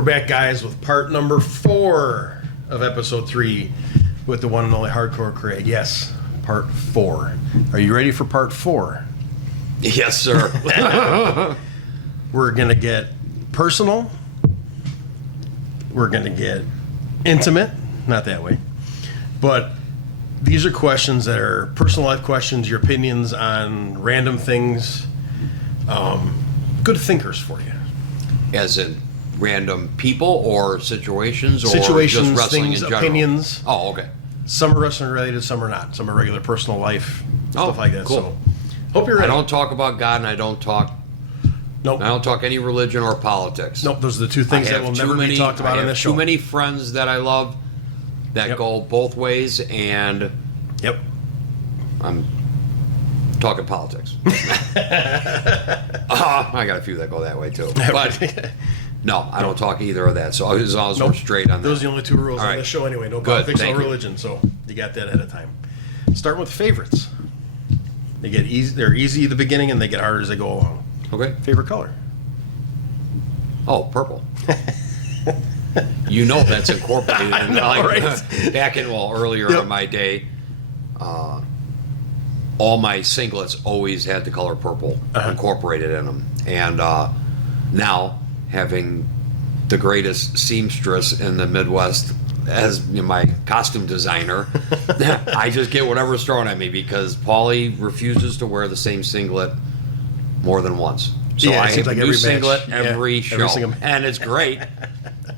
We're back, guys, with part number 4 of episode 3 with the one and only Hardcore Craig. Yes, part 4. Are you ready for part 4? Yes, sir. We're going to get personal. We're going to get intimate. Not that way. But these are questions that are personal life questions, your opinions on random things. Good thinkers for you. As in random people or situations or Situations, just wrestling things, in general? opinions. Oh, okay. Some are wrestling related, some are not. Some are regular personal life, stuff like that. Cool. So, hope you're ready. I don't talk about God, and I don't talk any religion or politics. Nope, those are the two things that will never be talked about on this show. Too many friends that I love that go both ways, and I'm talking politics. I got a few that go that way too, but no, I don't talk either of that. So as long as we're straight on that. Those are the only two rules on this show anyway. No politics, no religion. So you got that ahead of time. Start with favorites. They get easy. They're easy at the beginning, and they get harder as they go along. Okay. Favorite color? Oh, purple. You know that's incorporated. Back in earlier in my day, all my singlets always had the color purple incorporated in them, and now having the greatest seamstress in the Midwest as my costume designer, I just get whatever's thrown at me because Paulie refuses to wear the same singlet more than once. So I have a new singlet every show, and it's great.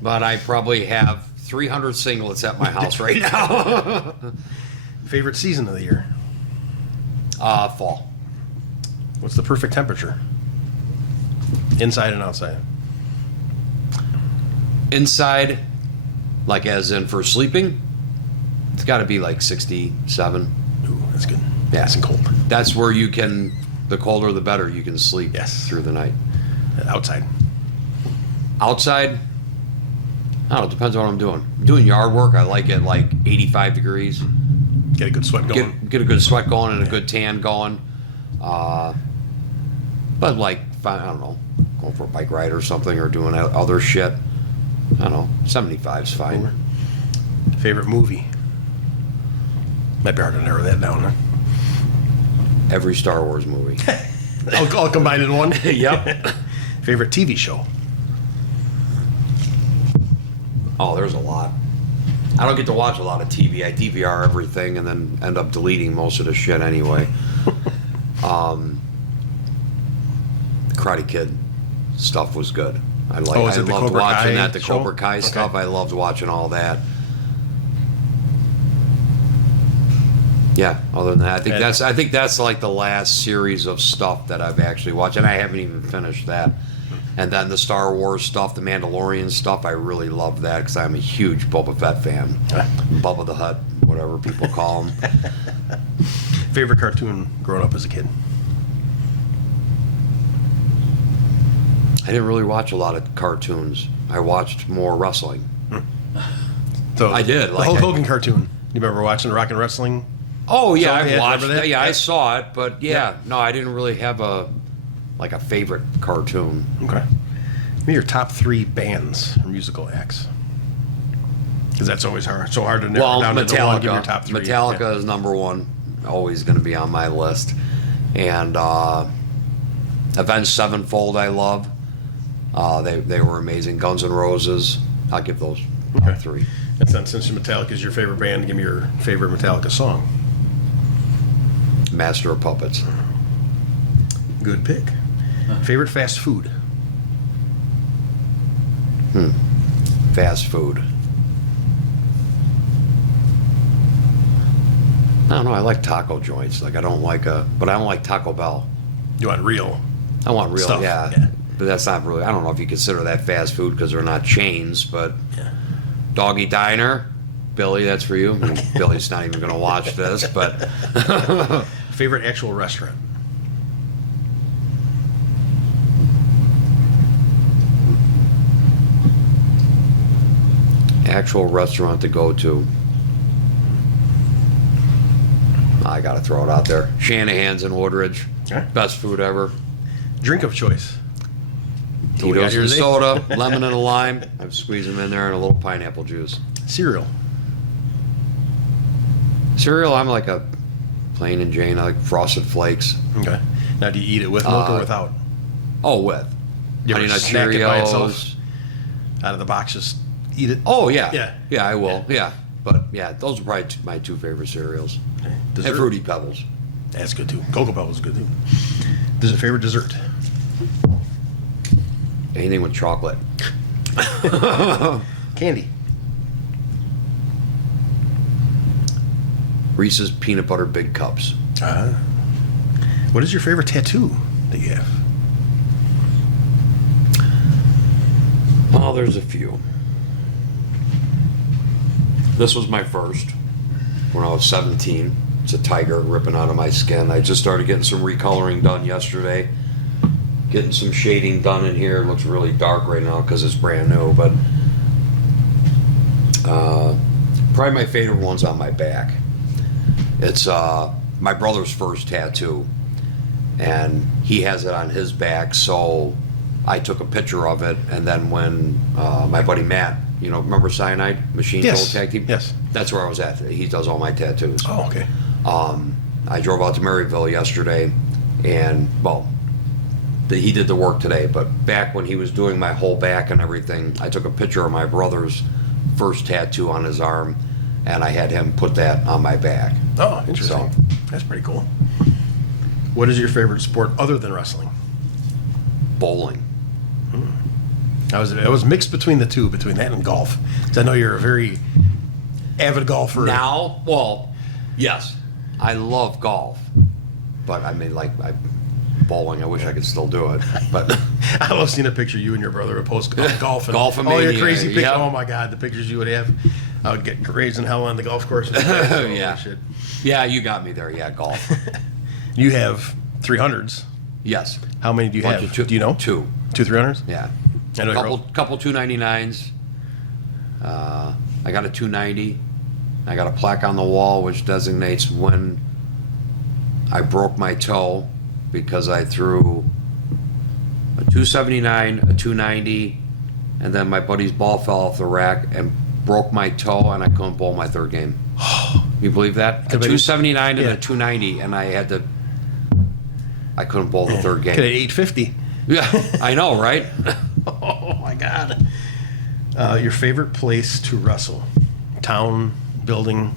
But I probably have 300 singlets at my house right now. Favorite season of the year? Fall. What's the perfect temperature? Inside and outside? Inside, like as in for sleeping, it's got to be like 67. Ooh, that's good. Yeah. Nice and cold. That's where you can, the colder the better, you can sleep through the night. Outside? Outside, I don't know, it depends on what I'm doing. Doing yard work, I like it like 85 degrees. Get a good sweat going. Get a good sweat going and a good tan going. But like, I don't know, going for a bike ride or something or doing other shit, I don't know, 75 is fine. Favorite movie? Might be hard to narrow that down, huh? Every Star Wars movie. all combined in one? Yep. Favorite TV show? Oh, there's a lot. I don't get to watch a lot of TV. I DVR everything and then end up deleting most of the shit anyway. Karate Kid stuff was good. I loved watching that. The Cobra Kai stuff. I loved watching all that. Yeah. Other than that, I think that's like the last series of stuff that I've actually watched, and I haven't even finished that. And then the Star Wars stuff, the Mandalorian stuff, I really love that because I'm a huge Boba Fett fan. Bubba the Hutt, whatever people call him. Favorite cartoon growing up as a kid? I didn't really watch a lot of cartoons. I watched more wrestling. So I did. The Hulk Hogan cartoon. You remember watching Rock and Wrestling? Oh, yeah, I watched that. Yeah, I saw it, but no, I didn't really have a favorite cartoon. Okay. Give me your top 3 bands or musical acts. Because that's always hard. So hard to narrow down to one. Give your top 3. Metallica is number 1. Always going to be on my list. And Avenged Sevenfold I love. They were amazing. Guns N' Roses. I'll give those top 3. And then since Metallica is your favorite band, give me your favorite Metallica song. Master of Puppets. Good pick. Favorite fast food? Fast food. I don't know. I like taco joints. But I don't like Taco Bell. You want real? I want real, stuff. Yeah. But that's not really. I don't know if you consider that fast food because they're not chains. But Doggy Diner, Billy, that's for you. I mean, Billy's not even going to watch this. But favorite actual restaurant? Actual restaurant to go to. I got to throw it out there. Shanahan's in Woodridge. Okay. Best food ever. Drink of choice? So we got Tito's and yours, eh? soda, lemon and a lime. I squeeze them in there and a little pineapple juice. Cereal. Cereal, I'm like a plain and Jane. I like Frosted Flakes. Okay. Now, do you eat it with milk or without? Oh, with. You ever Honey Nut snack it by itself? Cheerios. Out of the box, just eat it? Oh, yeah. Yeah. Yeah, I will. Yeah. But, yeah, those are probably my two favorite cereals. Okay. And Dessert? Fruity Pebbles. That's good, too. Cocoa Pebbles is good, too. Favorite dessert? Anything with chocolate. Candy. Reese's Peanut Butter Big Cups. What is your favorite tattoo that you have? Oh, there's a few. This was my first when I was 17. It's a tiger ripping out of my skin. I just started getting some recoloring done yesterday. Getting some shading done in here. It looks really dark right now because it's brand new, but probably my favorite one's on my back. It's my brother's first tattoo, and he has it on his back, so I took a picture of it, and then when my buddy Matt, remember Cyanide? Machine Yes. Tool Tag Team? Yes. That's where I was at. He does all my tattoos. Oh, okay. I drove out to Maryville yesterday, and, he did the work today, but back when he was doing my whole back and everything, I took a picture of my brother's first tattoo on his arm, and I had him put that on my back. Oh, interesting. That's pretty cool. What is your favorite sport other than wrestling? Bowling. I was mixed between the two, between that and golf. 'Cause I know you're a very avid golfer. Now, yes, I love golf, but I mean, bowling, I wish I could still do it, but I love seeing a picture of you and your brother would post golf. And Golf and all your mania, crazy pictures. yep. Oh my God, the pictures you would have. I would get raised in hell on the golf course. Yeah. Shit. yeah, you got me there. Yeah, golf. You have 300s. Yes. How many do you Bunch have? of two- Do you know? two. 300s? Yeah. I know Couple 299s. I got a 290. I got a plaque on the wall which designates when I broke my toe because I threw a 279, a 290, and then my buddy's ball fell off the rack and broke my toe, and I couldn't bowl my third game. You believe that? A 279 and Yeah. a 290, and I couldn't bowl the third game. Could have 850. Yeah, I know, right? Oh my God. Your favorite place to wrestle? Town, building?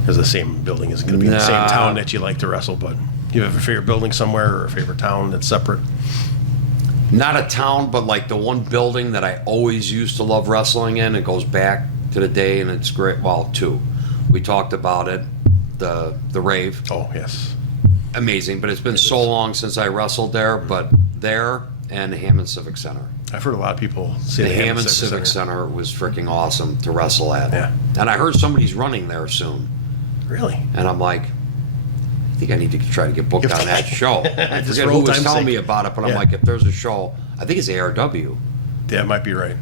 Because the same building is going to be in the same Nah. town that you like to wrestle, but you have a favorite building somewhere or a favorite town that's separate? Not a town, but like the one building that I always used to love wrestling in. It goes back to the day, and it's great. Well, two. We talked about it. The rave, Oh, yes. amazing. But it's been so long since I wrestled there. But there and the Hammond Civic Center. I've heard a lot of people say The Hammond Civic Center was freaking awesome to wrestle at. Yeah. And I heard somebody's running there soon, Really? and I'm like, I think I need to try to get booked on that show. I Just forget for who old was time's telling sake. me about it, but I'm Yeah. like, if there's a show, I think it's ARW. That might be right.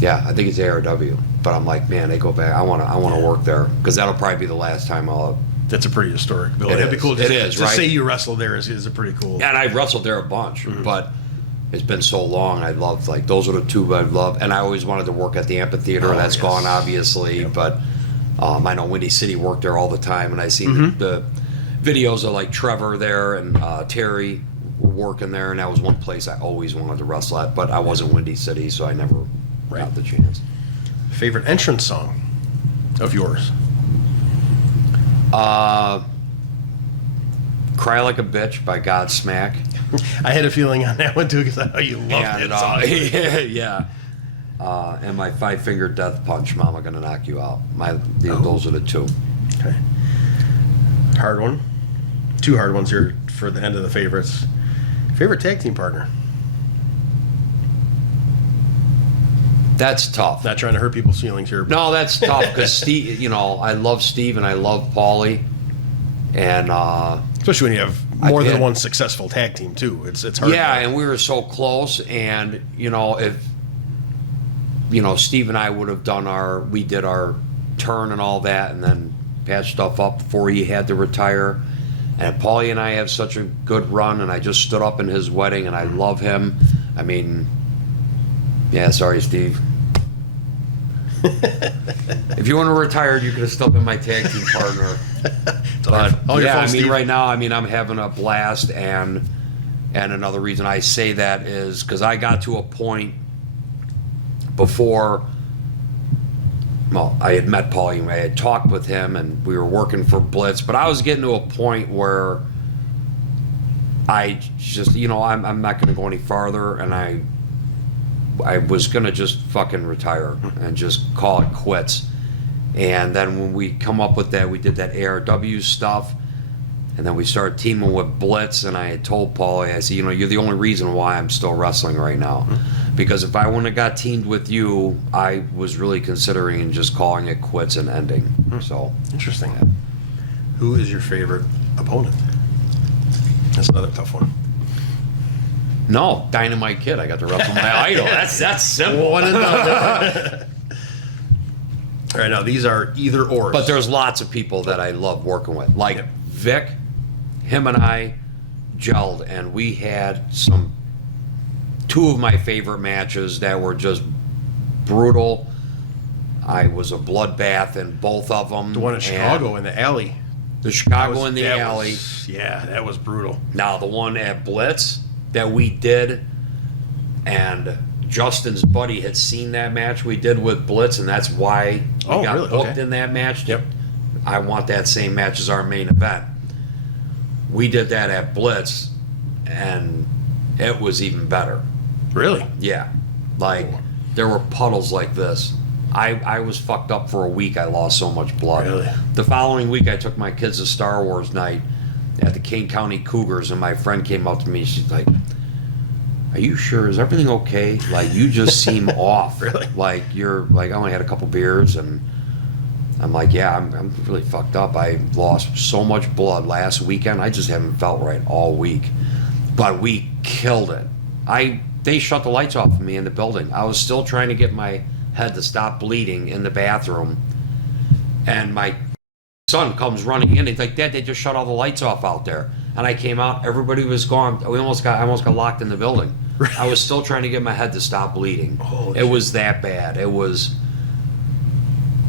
Yeah, I think it's ARW. But I'm like, man, they go back. I want to work there because that'll probably be the last time I'll. That's a pretty historic building. It It'd be is. cool. Just, It is, to right? say you wrestled there is a pretty cool. And I wrestled there a bunch, Mm-hmm. but it's been so long. I love those are the two I love, and I always wanted to work at the amphitheater. Oh, That's yes. gone, obviously, Yep. but I know Windy City worked there all the time, and I see Mm-hmm. the videos of like Trevor there and Terry were working there, and that was one place I always wanted to wrestle at, but I wasn't Windy City, so I never got the chance. Favorite entrance song of yours? Cry Like a Bitch by Godsmack. I had a feeling on that one too because I know you love And, that song. yeah. And my Five Finger Death Punch, Mama Gonna Knock You Out. Those are the two. Okay. Hard one. Two hard ones here for the end of the favorites. Favorite tag team partner? That's tough. Not trying to hurt people's feelings here. But No, that's tough because Steve. I love Steve and I love Paulie, and especially when you have more than had- one successful tag team too. It's hard. yeah, and we were so close. And if Steve and I would have we did our turn and all that, and then patched stuff up before he had to retire. And Paulie and I have such a good run, and I just stood up in his wedding, and I love him. I mean, yeah, sorry, Steve. If you want to retire, you could have still been my tag team partner. But yeah, I mean, right now, I mean, I'm having a blast, and another reason I say that is because I got to a point before. Well, I had met Paulie, I had talked with him, and we were working for Blitz, but I was getting to a point where I just, you know, I'm not going to go any farther, and I was going to just fucking retire and just call it quits. And then when we come up with that, we did that ARW stuff, and then we started teaming with Blitz, and I had told Paulie, I said, you know, you're the only reason why I'm still wrestling right now. Because if I wouldn't have got teamed with you, I was really considering just calling it quits and ending. So interesting. Who is your favorite opponent? That's another tough one. No, Dynamite Kid. I got to wrestle my idol. That's simple. One and done. All right, now these are either ors. But there's lots of people that I love working with. Like Vic, him and I gelled, and we had two of my favorite matches that were just brutal. I was a bloodbath in both of them. The one in Chicago in the alley. The Chicago in the alley. Yeah, that was brutal. Now the one at Blitz that we did, and Justin's buddy had seen that match we did with Blitz, and that's why we got booked in that match. Yep. I want that same match as our main event. We did that at Blitz, and it was even better. Really? Yeah. Like, there were puddles like this. I was fucked up for a week. I lost so much blood. Really? The following week, I took my kids to Star Wars night at the King County Cougars, and my friend came up to me. She's like, "Are you sure? Is everything okay? Like, you just seem off. Really? Like, you're like, I only had a couple beers." And I'm like, "Yeah, I'm really fucked up. I lost so much blood last weekend. I just haven't felt right all week." But we killed it. They shut the lights off for me in the building. I was still trying to get my head to stop bleeding in the bathroom, and my son comes running in. He's like, "Dad, they just shut all the lights off out there." And I came out, everybody was gone. I almost got locked in the building. I was still trying to get my head to stop bleeding. It was that bad. It was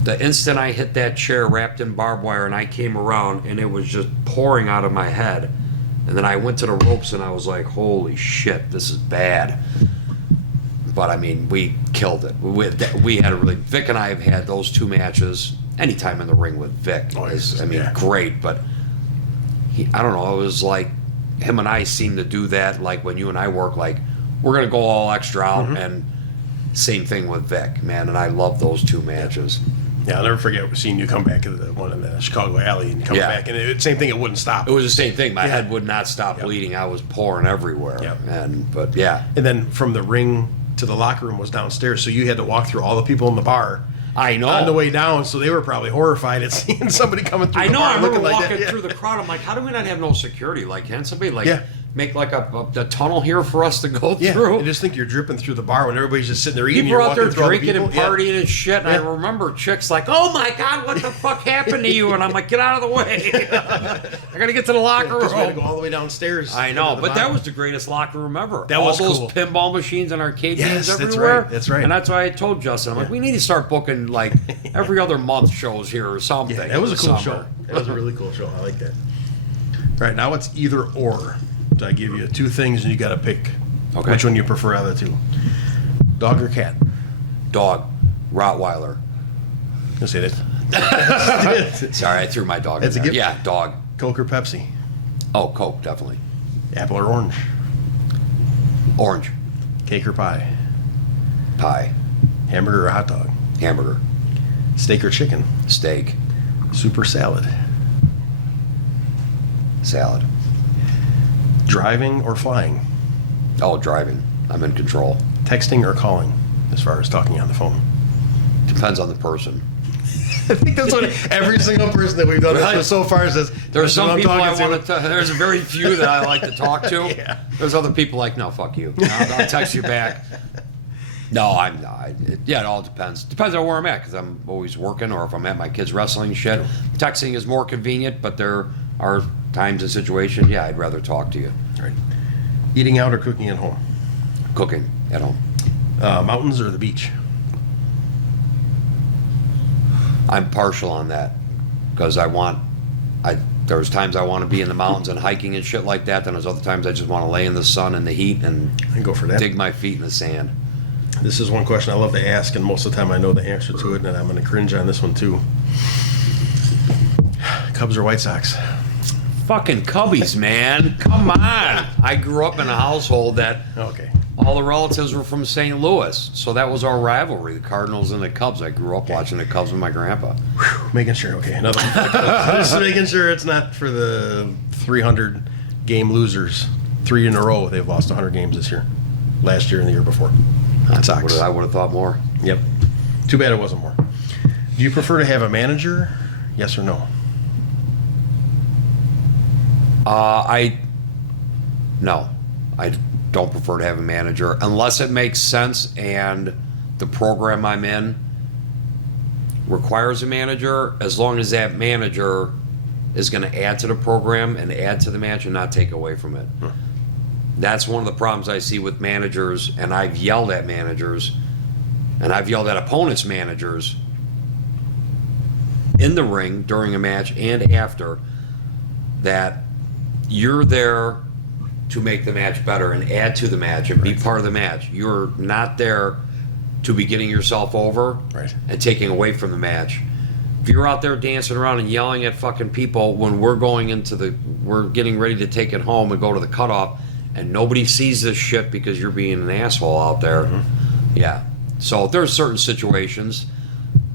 the instant I hit that chair wrapped in barbed wire, and I came around, and it was just pouring out of my head. And then I went to the ropes, and I was like, "Holy shit, this is bad." But I mean, we killed it. We had a really. Vic and I have had those two matches. Anytime in the ring with Vic is, I mean, great. But I don't know. It was like him and I seem to do that. Like when you and I work, like we're gonna go all extra out, and same thing with Vic, man. And I love those two matches. Yeah, I'll never forget seeing you come back to the one in the Chicago alley and come back, and same thing. It wouldn't stop. It was the same thing. My head would not stop bleeding. I was pouring everywhere. But yeah. And then from the ring to the locker room was downstairs, so you had to walk through all the people in the bar. I know. On the way down, so they were probably horrified at seeing somebody coming through. I the know. bar I remember looking walking like that. through the crowd. I'm like, how do we not have no security? Like, can somebody make like a tunnel here for us to go through? I just think you're dripping through the bar when everybody's just sitting there eating. People are out there through all the drinking and people. partying and shit. And I remember chicks like, "Oh my God, what the fuck happened to you?" And I'm like, "Get out of the way! I gotta get to the locker room." We had to go all the way downstairs. I know, but that was the greatest locker room ever. That was all those cool. Pinball machines and arcade games that's everywhere. right. That's right. And that's why I told Justin, I'm like, we need to start booking like every other month shows here or something. Yeah, that was a cool summer. show. That was a really cool show. I like that. All right, now it's either or. So I give you two things, and you got to pick which one you prefer out of the two. Dog or cat? Dog. Rottweiler. I say that. Sorry, I threw my dog That's in a there. gift. Yeah, dog. Coke or Pepsi? Oh, Coke, definitely. Apple or orange? Orange. Cake or pie? Pie. Hamburger or hot dog? Hamburger. Steak or chicken? Steak. Soup or salad? Salad. Driving or flying? Oh, driving. I'm in control. Texting or calling, as far as talking on the phone? Depends on the person. I think that's what every single person that we've done this with so far says. There's some people I want to. There's very few that I like to talk to. Yeah. There's other people like, no, fuck you. I'll text you back. No, I'm not. It all depends. Depends on where I'm at, because I'm always working, or if I'm at my kids' wrestling shit. Texting is more convenient, but there are times and situation, yeah, I'd rather talk to you. All right. Eating out or cooking at home? Cooking at home. Mountains or the beach? I'm partial on that because there's times I want to be in the mountains and hiking and shit like that. Then there's other times I just want to lay in the sun and the heat and Go for that. dig my feet in the sand. This is one question I love to ask, and most of the time I know the answer to it, and I'm going to cringe on this one too. Cubs or White Sox? Fucking Cubbies, man. Come on. I grew up in a household that Okay. all the relatives were from St. Louis. So that was our rivalry, the Cardinals and the Cubs. I grew up watching the Cubs with my grandpa. Making sure, okay. Another one. Just making sure it's not for the 300 game losers. 3 in a row, they've lost 100 games this year. Last year and the year before. Sox. I would have thought more. Yep. Too bad it wasn't more. Do you prefer to have a manager? Yes or no? No. I don't prefer to have a manager unless it makes sense and the program I'm in requires a manager, as long as that manager is going to add to the program and add to the match and not take away from it. That's one of the problems I see with managers, and I've yelled at managers, and I've yelled at opponents' managers in the ring during a match and after, that you're there to make the match better and add to the match and be part of the match. You're not there to be getting yourself over and taking away from the match. If you're out there dancing around and yelling at fucking people when we're getting ready to take it home and go to the cutoff, and nobody sees this shit because you're being an asshole out there. Yeah. So there's certain situations.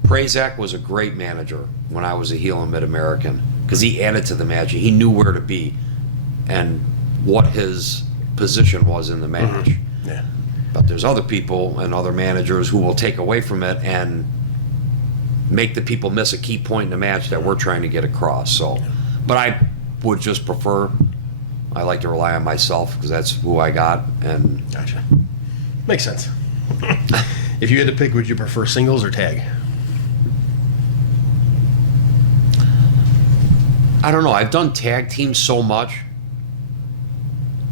Prazak was a great manager when I was a heel in Mid-American because he added to the match. He knew where to be and what his position was in the match. Yeah. But there's other people and other managers who will take away from it and make the people miss a key point in the match that we're trying to get across. So, but I would just prefer, I like to rely on myself because that's who I got. And Gotcha. Makes sense. If you had to pick, would you prefer singles or tag? I don't know. I've done tag teams so much.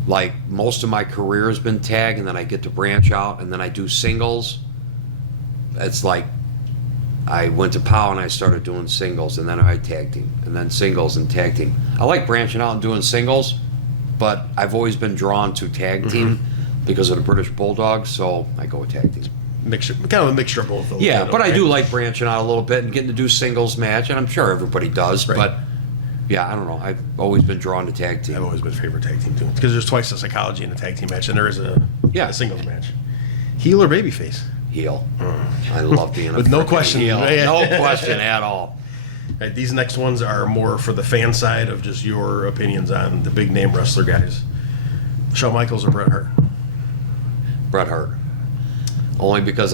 Like most of my career has been tag, and then I get to branch out, and then I do singles. It's like I went to POW and I started doing singles, and then I tag team, and then singles and tag team. I like branching out and doing singles, but I've always been drawn to tag team because of the British Bulldogs, so I go with tag team. Mixture, kind of a mixture of both. Yeah, but I do like branching out a little bit and getting to do singles match, and I'm sure everybody does, but yeah, I don't know. I've always been drawn to tag team. I've always been a favorite tag team too, because there's twice the psychology in a tag team match, and there is a singles match. Heel or babyface? Heel. I love being a with no question, heel. No question at all. Right, these next ones are more for the fan side of just your opinions on the big name wrestler guys. Shawn Michaels or Bret Hart? Bret Hart. Only because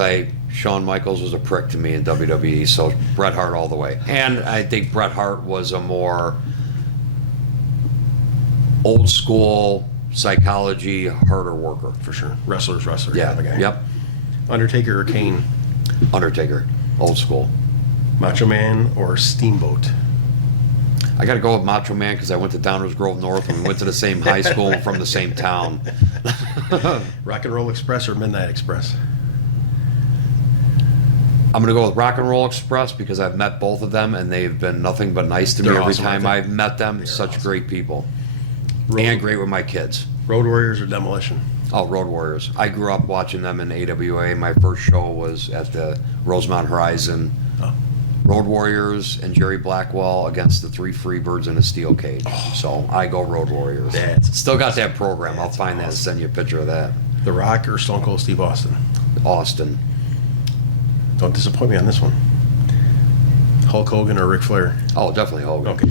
Shawn Michaels was a prick to me in WWE, so Bret Hart all the way. And I think Bret Hart was a more old school psychology, harder worker. For sure. Wrestler's wrestler. Yeah. Kind of a guy. Yep. Undertaker or Kane? Undertaker. Old school. Macho Man or Steamboat? I got to go with Macho Man because I went to Downers Grove North and we went to the same high school and from the same town. Rock and Roll Express or Midnight Express? I'm going to go with Rock and Roll Express because I've met both of them and they've been nothing but nice to me every time I've met them. Such great people. And great with my kids. Road Warriors or Demolition? Oh, Road Warriors. I grew up watching them in AWA. My first show was at the Rosemont Horizon. Road Warriors and Jerry Blackwell against the Three Freebirds in a steel cage. So I go Road Warriors. Still got that program. I'll find that and send you a picture of that. The Rock or Stone Cold Steve Austin? Austin. Don't disappoint me on this one. Hulk Hogan or Ric Flair? Oh, definitely Hogan. Okay.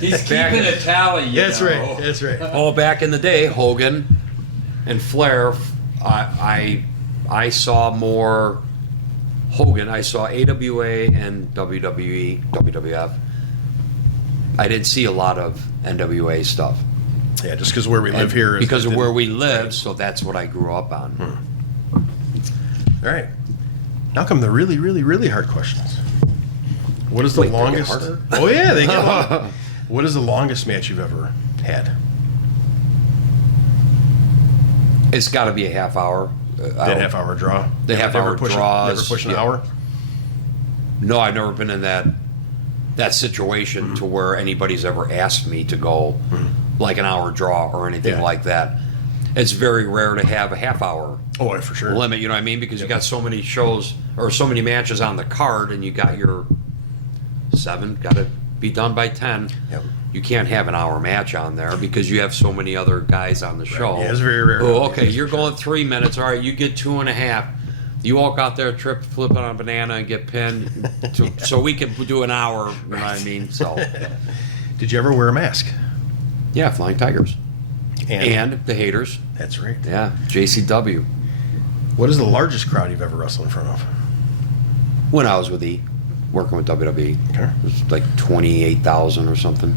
He's keeping a tally, That's right. That's right. Oh, back in the day, Hogan and Flair, I saw more Hogan. I saw AWA and WWE, WWF. I didn't see a lot of NWA stuff. Yeah, just because where we live here is because of where we live, so that's what I grew up on. All right. Now come the really, really, really hard questions. What is the Wait, they get longest? harder? Oh yeah, they get longer. What is the longest match you've ever had? It's got to be a half hour. That half-hour draw. The half-hour draws. Never push an yeah. hour. No, I've never been in that situation to where anybody's ever asked me to go like an hour draw or anything Yeah. like that. It's very rare to have a half hour Oh, yeah, for sure. limit, you know what I mean? Because you got so many shows or so many matches on the card, and you got your 7, got to be done by 10. Yep. You can't have an hour match on there because you have so many other guys on the show. Yeah, it's very rare. Oh, okay, you're going 3 minutes. All right, you get 2.5. You walk out there, trip, flip it on a banana, and get pinned, so we can do an hour. You know what I mean? So, Did you ever wear a mask? yeah, Flying Tigers and the Haters. That's right. Yeah, JCW. What is the largest crowd you've ever wrestled in front of? When I was with E, working with WWE, Okay. it was like 28,000 or something.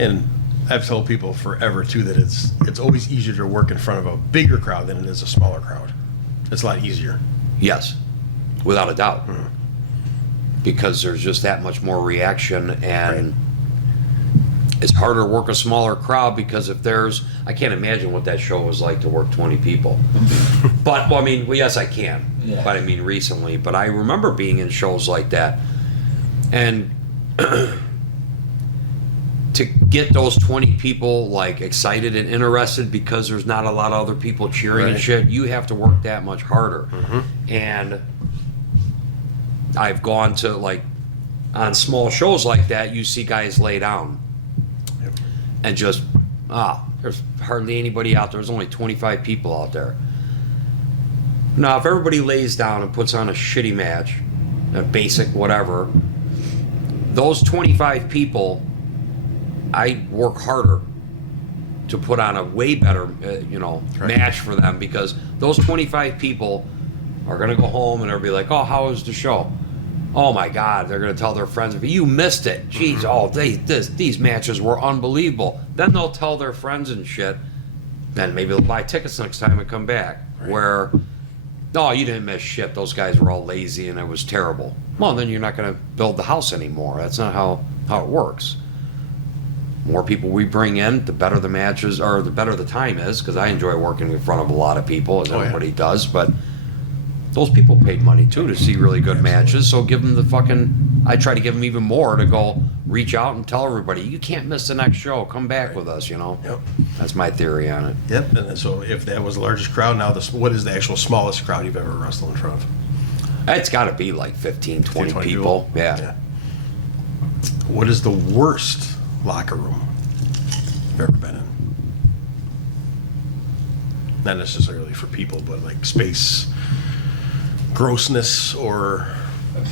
And I've told people forever too that it's always easier to work in front of a bigger crowd than it is a smaller crowd. It's a lot easier. Yes, without a doubt. Because there's just that much more reaction, and it's harder to work a smaller crowd because if there's, I can't imagine what that show was like to work 20 people. But, well, I mean, well, yes, I can. Yeah. But I mean, recently. But I remember being in shows like that. And to get those 20 people like excited and interested because there's not a lot of other people cheering and Right. shit, you have to work that much harder. And I've gone to like on small shows like that, you see guys lay down Yep. and just there's hardly anybody out there. There's only 25 people out there. Now, if everybody lays down and puts on a shitty match, a basic whatever, those 25 people, I work harder to put on a way better, Right. match for them because those 25 people are going to go home and they'll be like, oh, how was the show? Oh my God, they're going to tell their friends, you missed it. Jeez, these matches were unbelievable. Then they'll tell their friends and shit. Then maybe they'll buy tickets next time and come back. Right. Where, no, you didn't miss shit. Those guys were all lazy and it was terrible. Well, then you're not going to build the house anymore. That's not how it works. More people we bring in, the better the matches, or the better the time is, because I enjoy working in front of a lot of people, as Oh, yeah. everybody does, but those people paid money too to see really good matches, so give them the fucking, I try to give them even more to go reach out and tell everybody, you can't miss the next show, come back with us, Yep. That's my theory on it. Yep. And so if that was the largest crowd, now what is the actual smallest crowd you've ever wrestled in front of? It's got to be like 15, 20 people. Yeah. What is the worst locker room you've ever been in? Not necessarily for people, but like space, grossness, or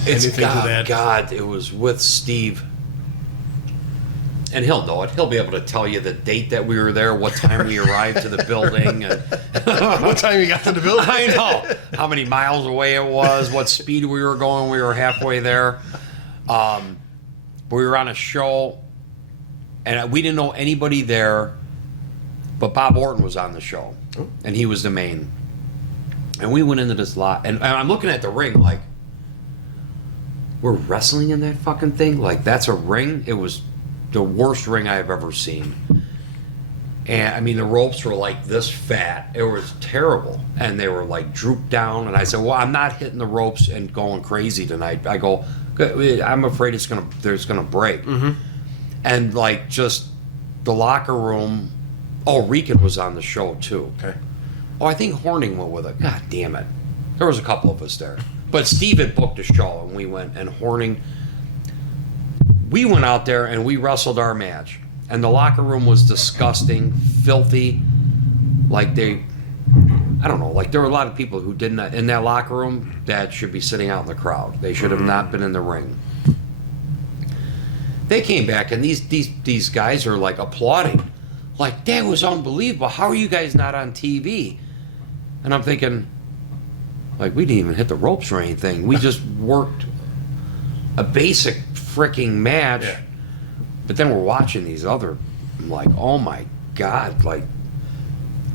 It's anything to that. God, it was with Steve. And he'll know it. He'll be able to tell you the date that we were there, what time we arrived to the building. And What time you got to the building? I know how many miles away it was, what speed we were going. We were halfway there. We were on a show, and we didn't know anybody there, but Bob Orton was on the show, and he was the main. And we went into this lot, and I'm looking at the ring like, we're wrestling in that fucking thing? Like, that's a ring? It was the worst ring I've ever seen. And I mean, the ropes were like this fat. It was terrible. And they were like drooped down. And I said, well, I'm not hitting the ropes and going crazy tonight. I go, I'm afraid it's gonna break. And like just the locker room. Oh, Rican was on the show too. Okay. Oh, I think Horning went with it. God damn it. There was a couple of us there. But Steve had booked a show and we went, and Horning, we went out there and we wrestled our match. And the locker room was disgusting, filthy. Like I don't know, like there were a lot of people who didn't, in that locker room, that should be sitting out in the crowd. They should have not been in the ring. They came back and these guys are like applauding. Like, that was unbelievable. How are you guys not on TV? And I'm thinking, like, we didn't even hit the ropes or anything. We just worked a basic freaking match. Yeah. But then we're watching these other, I'm like, oh my God, like,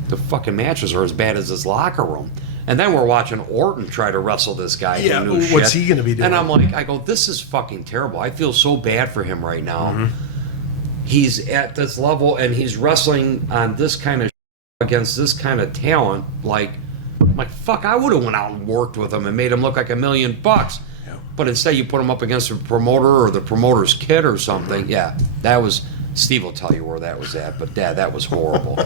the fucking matches are as bad as this locker room. And then we're watching Orton try to wrestle this guy. Yeah, who knew what's shit. he gonna be doing? And I'm like, I go, this is fucking terrible. I feel so bad for him right now. Mm-hmm. He's at this level and he's wrestling on this kind of against this kind of talent. Like, fuck, I would have went out and worked with him and made him look like $1 million. Yeah. But instead, you put him up against a promoter or the promoter's kid or something. Mm-hmm. Yeah, that was. Steve will tell you where that was at. But Dad, that was horrible.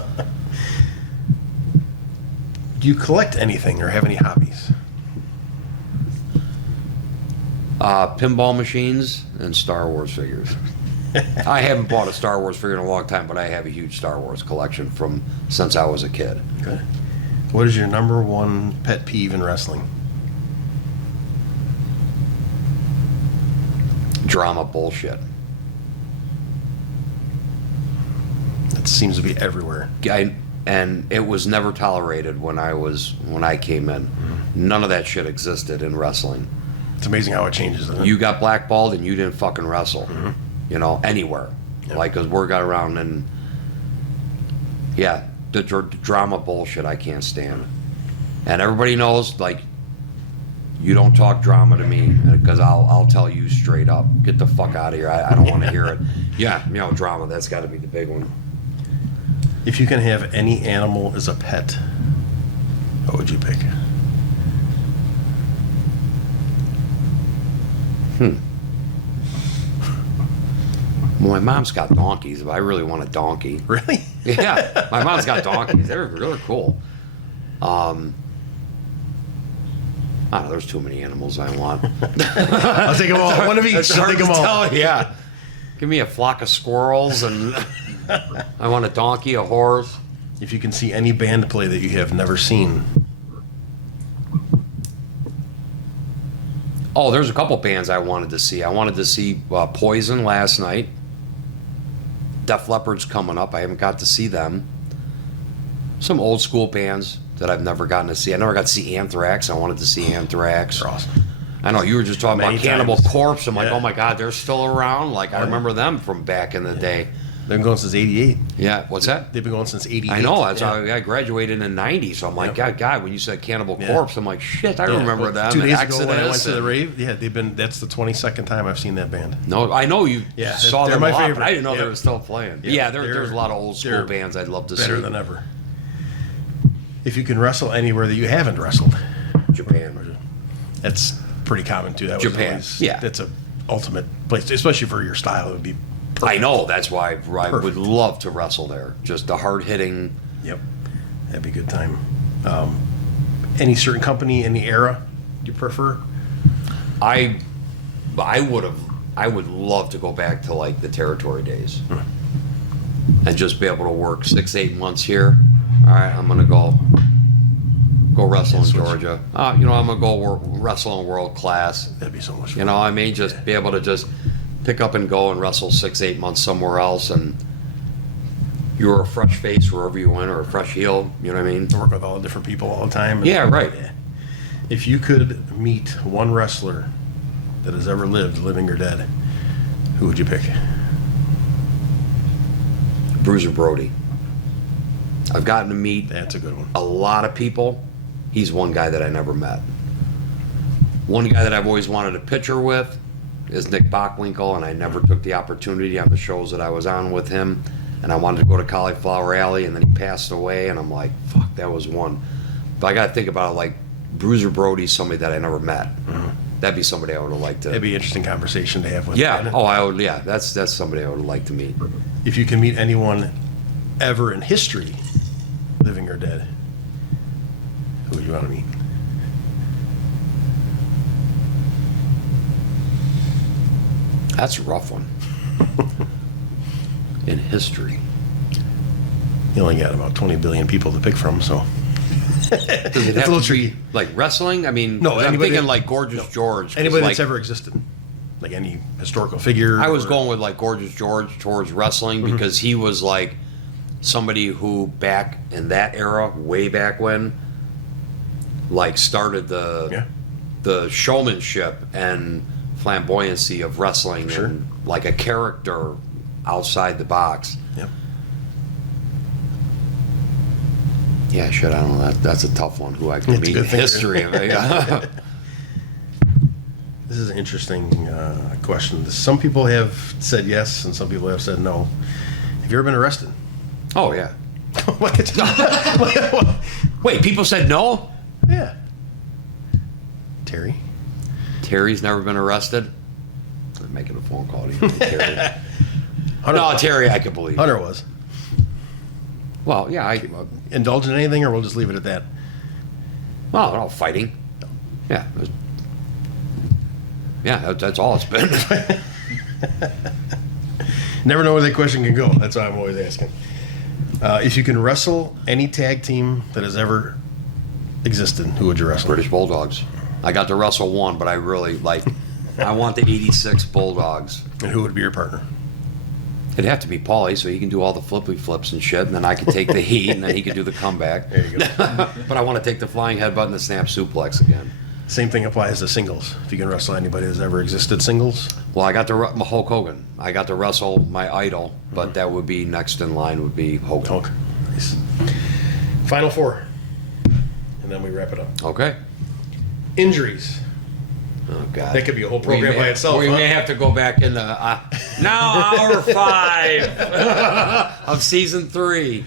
Do you collect anything or have any hobbies? Pinball machines and Star Wars figures. I haven't bought a Star Wars figure in a long time, but I have a huge Star Wars collection from since I was a kid. Okay. What is your number one pet peeve in wrestling? Drama bullshit. It seems to be everywhere. And it was never tolerated when I came in. None of that shit existed in wrestling. It's amazing how it changes, isn't it? You got blackballed and you didn't fucking wrestle. You know, anywhere. Yep. Like, cause word got around and yeah, the drama bullshit I can't stand. And everybody knows, like, you don't talk drama to me because I'll tell you straight up, get the fuck out of here. I don't want to hear it. Yeah, you know, drama, that's got to be the big one. If you can have any animal as a pet, what would you pick? Well, my mom's got donkeys, but I really want a donkey. Really? Yeah, my mom's got donkeys. They're really cool. I don't know, there's too many animals I want. I'll take them all. One of each. It's I'll hard take them to all. tell, yeah. Give me a flock of squirrels and I want a donkey, a horse. If you can see any band play that you have never seen, Oh, there's a couple bands I wanted to see. I wanted to see Poison last night. Def Leppard's coming up. I haven't got to see them. Some old school bands that I've never gotten to see. I never got to see Anthrax. I wanted to see Anthrax. they're awesome. I know, you were just talking Many about Cannibal times. Corpse. I'm like, Yeah. oh my God, they're still around? Like, I remember them from back in the day. They've been going since '88. Yeah, what's that? They've been going since '88. I know, that's yeah. how I graduated in '90, so I'm like, Yep. God, when you said Cannibal Yeah. Corpse, I'm like, shit, I Yeah, remember well, them. 2 days and ago when I went Exodus to the and- rave, yeah, they've been. That's the 22nd time I've seen that band. No, I know you Yeah, saw they're them my a lot, favorite. but I didn't know they Yep. were still playing. Yep, Yeah, they're- there's a lot of old school they're bands I'd love to Better see. than ever. If you can wrestle anywhere that you haven't wrestled, Japan. that's pretty common too. That was Japan, always, yeah. that's a ultimate place, especially for your style. It would be. I know, that's why I would Perfect. love to wrestle there. Just the hard hitting. Yep, that'd be a good time. Any certain company, any era you prefer? I would love to go back to like the territory days and just be able to work 6-8 months here. All right, I'm gonna go wrestle in Georgia. You know, I'm gonna go wrestle in world class. That'd be so much fun. You know, I mean, just be able to just pick up and go and wrestle 6-8 months somewhere else, and you're a fresh face wherever you went, or a fresh heel. You know what I mean? Work with all the different people all the time. Yeah, right. If you could meet one wrestler that has ever lived, living or dead, who would you pick? Bruiser Brody. I've gotten to meet That's a good one. a lot of people. He's one guy that I never met. One guy that I've always wanted a picture with is Nick Bockwinkel, and I never took the opportunity on the shows that I was on with him. And I wanted to go to Cauliflower Alley, and then he passed away, and I'm like, fuck, that was one. But I got to think about it, like, Bruiser Brody's somebody that I never met. That'd be somebody I would have liked to. That'd be an interesting conversation to have with. Yeah. Brandon. Oh, I would. Yeah. That's somebody I would like to meet. If you can meet anyone ever in history, living or dead, who would you want to meet? That's a rough one. In history. You only got about 20 billion people to pick from, so Does it it's a have little to be, tricky. like wrestling? I mean, No, I'm anybody- thinking like Gorgeous no. George. 'cause, Anybody like, that's ever existed, like any historical figure. I was or- going with like Gorgeous George towards wrestling because he was like somebody who back in that era, way back when, like started Yeah. the showmanship and flamboyancy of wrestling Sure. and like a character outside the box. Yep. Yeah, shit, I don't know. That's a tough one. Who I can It's a meet good in thing history. Yeah. This is an interesting question. Some people have said yes, and some people have said no. Have you ever been arrested? Oh, yeah. What? Wait, people said no? Yeah. Terry? Terry's never been arrested? I'm making a phone call to you. Terry. Hunter, No, Terry, I can believe. Hunter was. Well, yeah, Indulge in anything, or we'll just leave it at that? well, no, fighting. Yeah. Yeah, that's all it's been. Never know where that question can go. That's why I'm always asking. If you can wrestle any tag team that has ever existed, who would you wrestle? British Bulldogs. I got to wrestle one, but I really I want the 86 Bulldogs. And who would be your partner? It'd have to be Paulie, so he can do all the flippy flips and shit, and then I can take the heat, and then he can do the comeback. There you go. But I want to take the flying headbutt and the snap suplex again. Same thing applies to singles. If you can wrestle anybody that's ever existed singles. Well, I got to Hulk Hogan. I got to wrestle my idol, but that would be next in line would be Hogan. Hulk. Nice. Final four. And then we wrap it up. Okay. Injuries. Oh God. That could be a whole program by itself. We huh? may have to go back in the now hour 5 of season 3.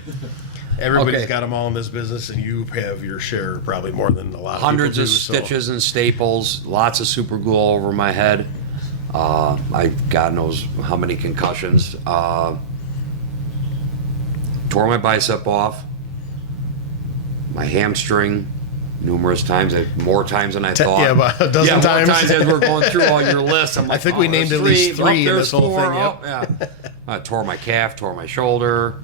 Everybody's Okay. got them all in this business, and you have your share, probably more than a lot of Hundreds people of do, so- stitches and staples, lots of super glue all over my head. God knows how many concussions. Tore my bicep off, my hamstring numerous times, more times than I thought. Yeah, about a dozen times. More times as we're going through all your lists. I'm like, I think we named there's at least 3 in there's this whole 4, thing. Yep. yeah. I tore my calf, tore my shoulder,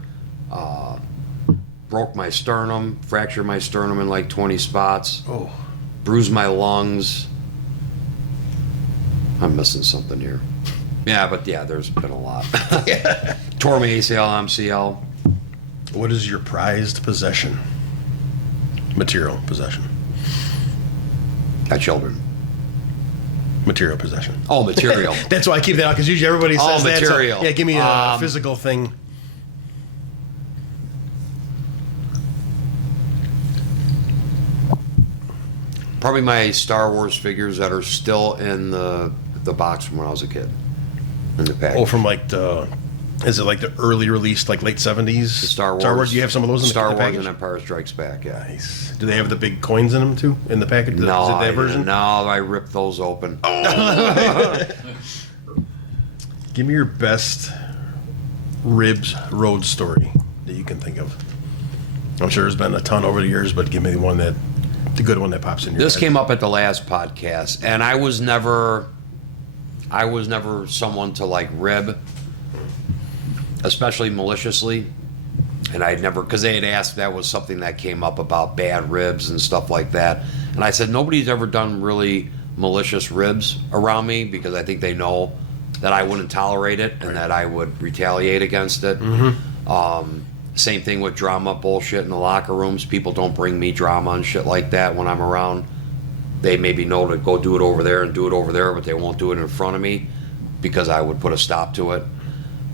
broke my sternum, fractured my sternum in like 20 spots, Oh, bruised my lungs. I'm missing something here. Yeah, but yeah, there's been a lot. Tore my ACL, MCL. what is your prized possession? Material possession. Got children. Material possession. Oh, material. That's why I keep that out, because usually everybody says Oh, that. so- material. yeah, give me a physical thing. Probably my Star Wars figures that are still in the box from when I was a kid. In the package. Oh, from like the, is it like the early release, like late 70s? The Star Wars. Do you have some of those in Star the Wars package? and Empire Strikes Back, yeah. Nice. Do they have the big coins in them too, in the package? No, Is it I that version? no, I ripped those open. Give me your best ribs road story that you can think of. I'm sure there's been a ton over the years, but give me the good one that pops in your This head. came up at the last podcast, and I was never someone to like rib, especially maliciously. And I'd never, because they had asked, that was something that came up about bad ribs and stuff like that. And I said, nobody's ever done really malicious ribs around me, because I think they know that I wouldn't tolerate it and that I would retaliate against it. Same thing with drama bullshit in the locker rooms. People don't bring me drama and shit like that when I'm around. They maybe know to go do it over there and do it over there, but they won't do it in front of me, because I would put a stop to it.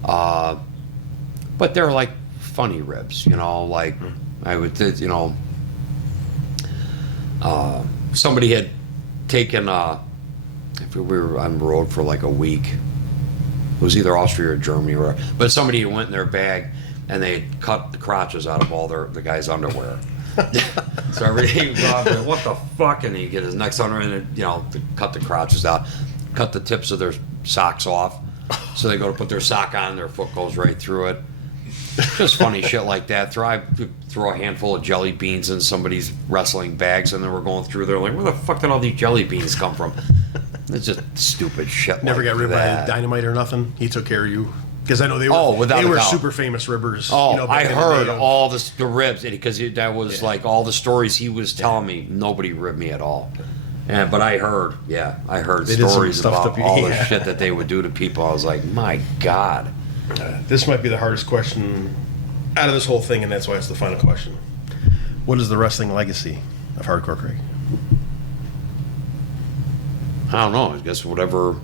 But they're like funny ribs, you know, like I would, you know, somebody had taken, if we were on the road for like a week, it was either Austria or Germany, but somebody went in their bag and they had cut the crotches out of all the guy's underwear. So everything was off, like, what the fuck? And he get his next under and, you know, cut the crotches out, cut the tips of their socks off. So they go to put their sock on, their foot goes right through it. Just funny shit like that. Throw a handful of jelly beans in somebody's wrestling bags, and then we're going through there like, where the fuck did all these jelly beans come from? It's just stupid shit. Never like got ribbed by that. Dynamite or nothing. He took care of you, because I know they were. Oh, without they a were doubt. super famous ribbers. Oh, you know, back I in the heard day of- all the ribs, because that was like all the stories he was telling me. Nobody ribbed me at all. But I heard They did some stories stuff about to be- all the yeah. shit that they would do to people. I was like, my God. This might be the hardest question out of this whole thing, and that's why it's the final question. What is the wrestling legacy of Hardcore Craig? I don't know. I guess whatever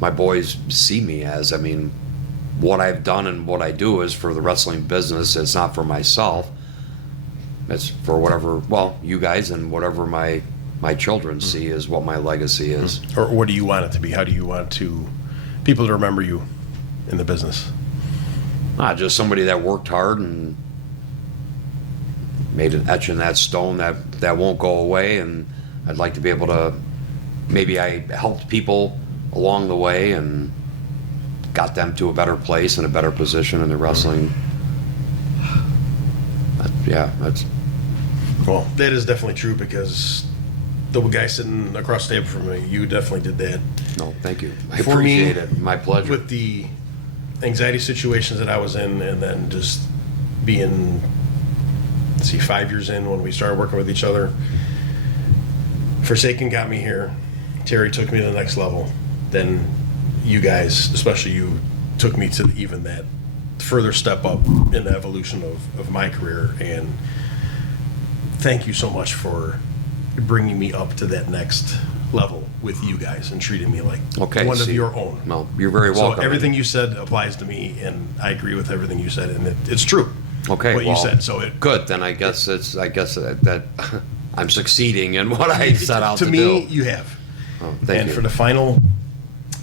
my boys see me as. I mean, what I've done and what I do is for the wrestling business. It's not for myself. That's for whatever, well, you guys and whatever my children see is what my legacy is. Or what do you want it to be? How do you want people to remember you in the business? Just somebody that worked hard and made an etch in that stone that won't go away. And I'd like to be able to, maybe I helped people along the way and got them to a better place and a better position in the wrestling. That's. Well, that is definitely true because the guy sitting across the table from me, you definitely did that. No, thank you. I For me, appreciate it. My pleasure. With the anxiety situations that I was in, and then just being, 5 years in when we started working with each other, Forsaken got me here. Terry took me to the next level. Then you guys, especially you, took me to even that further step up in the evolution of my career. And thank you so much for bringing me up to that next level with you guys and treating me like one of your own. Well, you're very welcome. So everything you said applies to me, and I agree with everything you said, and it's true. Okay, what you said. So good. Then I guess that I'm succeeding in what I set out to do. To me, you have. Oh, thank and you. for the final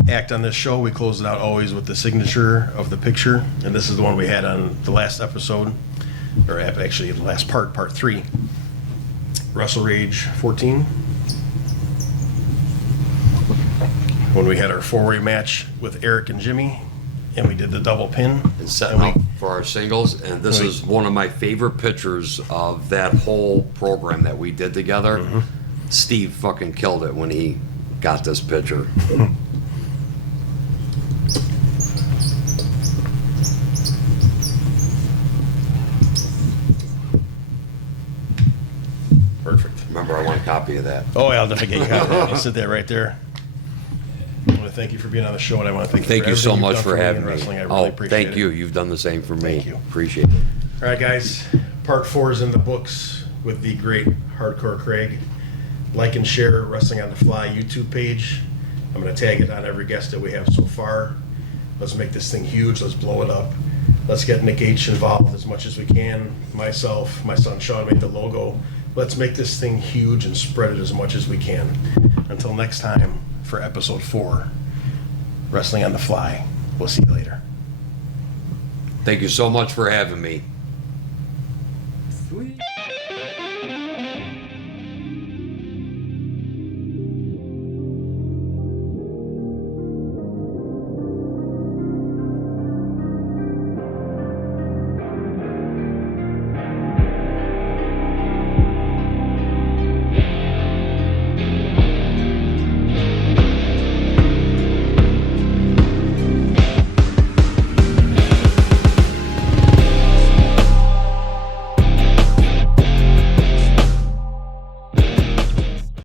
act on this show, we close it out always with the signature of the picture, and this is the one we had on the last episode, or actually the last part 3. Wrestle Rage 14. When we had our 4-way match with Eric and Jimmy, and we did the double pin. And setting up for our singles, and this is one of my favorite pictures of that whole program that we did together. Mm-hmm. Steve fucking killed it when he got this picture. Perfect. Remember, I want a copy of that. Oh, yeah, I'll definitely get you a copy. I'll sit that right there. I want to thank you for being on the show, and I want to thank Thank you you for so everything much you've for done me having in me. wrestling. I really appreciate thank it. you. You've done the same for me. Thank you. Appreciate it. All right, guys. Part 4 is in the books with the great Hardcore Craig. Like and share Wrestling on the Fly YouTube page. I'm going to tag it on every guest that we have so far. Let's make this thing huge. Let's blow it up. Let's get Nick H involved as much as we can. Myself, my son Sean made the logo. Let's make this thing huge and spread it as much as we can. Until next time for episode 4, Wrestling on the Fly. We'll see you later. Thank you so much for having me.